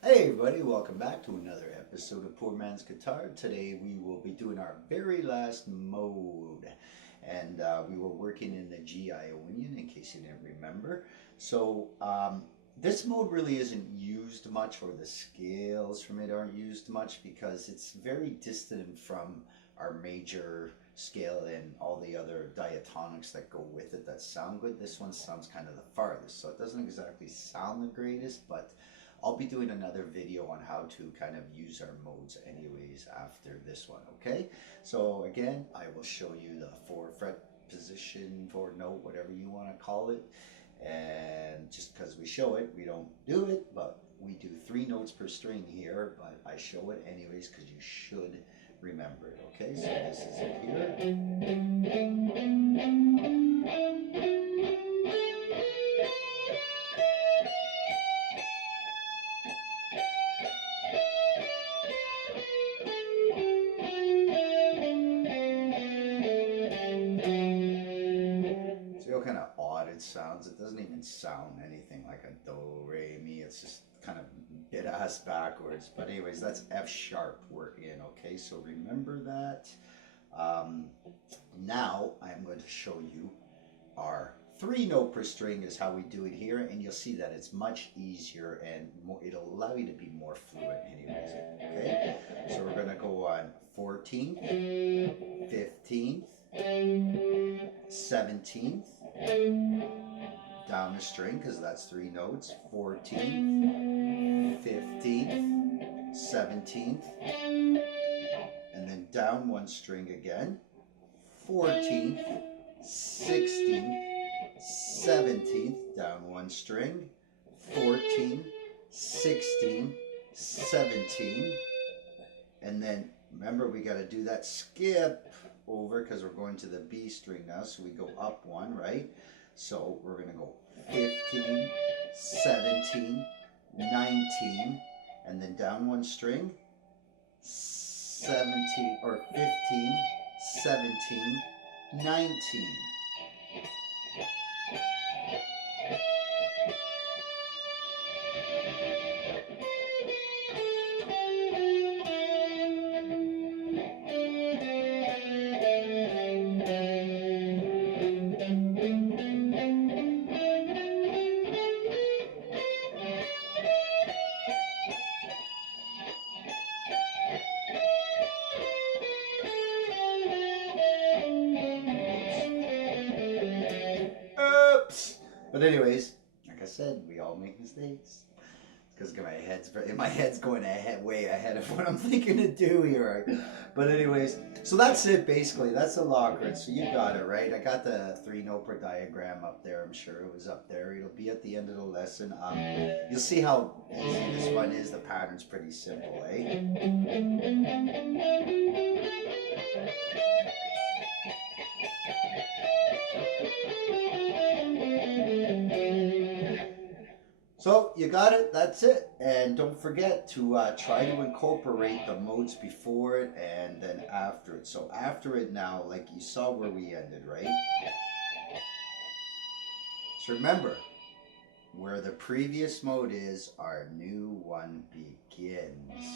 Hey everybody, welcome back to another episode of Poor Man's Guitar. Today we will be doing our very last mode, and we were working in the G Ionian in case you didn't remember. This mode really isn't used much, or the scales from it aren't used much because it's very distant from our major scale and all the other diatonics that go with it that sound good. This one sounds kind of the farthest, so it doesn't exactly sound the greatest, but I'll be doing another video on how to kind of use our modes anyways after this one, okay? So again, I will show you the 4-fret position, 4-note, whatever you want to call it. And just because we show it, we don't do it, but we do 3 notes per string here, but I show it anyways because you should remember it, okay? So this is it here. See how kind of odd it sounds? It doesn't even sound anything like a do, re, mi. It's just kind of bit ass backwards. But anyways, that's F sharp we're in, okay? So remember that. Now I'm going to show you our 3-note per string is how we do it here, and you'll see that it's much easier and it'll allow you to be more fluent anyways, okay? So we're going to go on 14th, 15th, 17th, down the string because that's 3 notes, 14th, 15th, 17th, and then down 1 string again, 14th, 16th, 17th, down 1 string, 14, 16, 17, and then remember we got to do that skip over because we're going to the B string now, so we go up 1, right? So we're going to go 15, 17, 19, and then down 1 string, 17 or 15, 17, 19. Oops. But anyways, like I said, we all make mistakes. Because my head's going way ahead of what I'm thinking to do here. Right? But anyways, so that's it basically. That's the Locrian. So you got it right. I got the 3-note per diagram up there. I'm sure it was up there. It'll be at the end of the lesson. You'll see how easy this one is. The pattern's pretty simple, eh? So you got it, that's it. And don't forget to try to incorporate the modes before it and then after it. So after it now, like you saw where we ended, right? So remember, where the previous mode is, our new one begins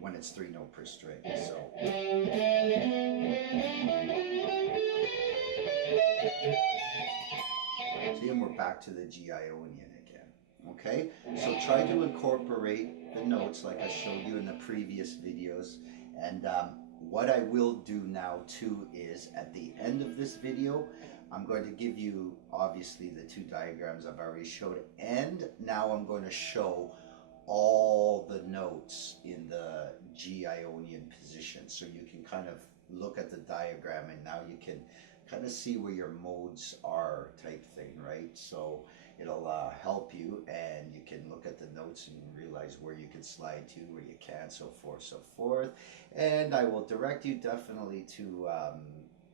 when it's 3-note per string. So see, and we're back to the G Ionian again. Okay, so try to incorporate the notes like I showed you in the previous videos. And what I will do now too is at the end of this video, I'm going to give you obviously the 2 diagrams I've already showed, and now I'm going to show all the notes in the G Ionian position, so you can kind of look at the diagram and now you can kind of see where your modes are type thing, right? So it'll help you, and you can look at the notes and realize where you can slide to, where you can't, so forth, so forth. And I will direct you definitely to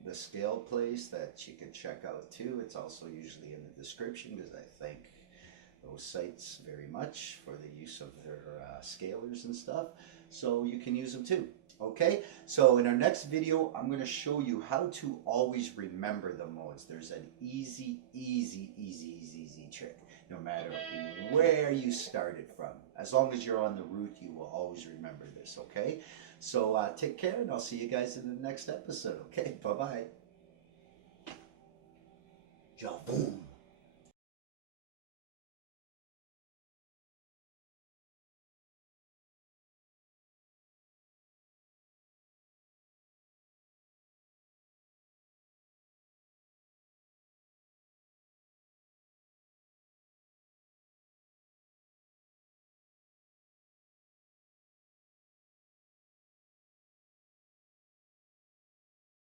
the scale place that you can check out too. It's also usually in the description because I thank those sites very much for the use of their scalers and stuff. So you can use them too. Okay, so in our next video, I'm going to show you how to always remember the modes. There's an easy trick, no matter where you started from. As long as you're on the route, you will always remember this, okay? So take care, and I'll see you guys in the next episode, okay? Bye-bye. Ja, boom.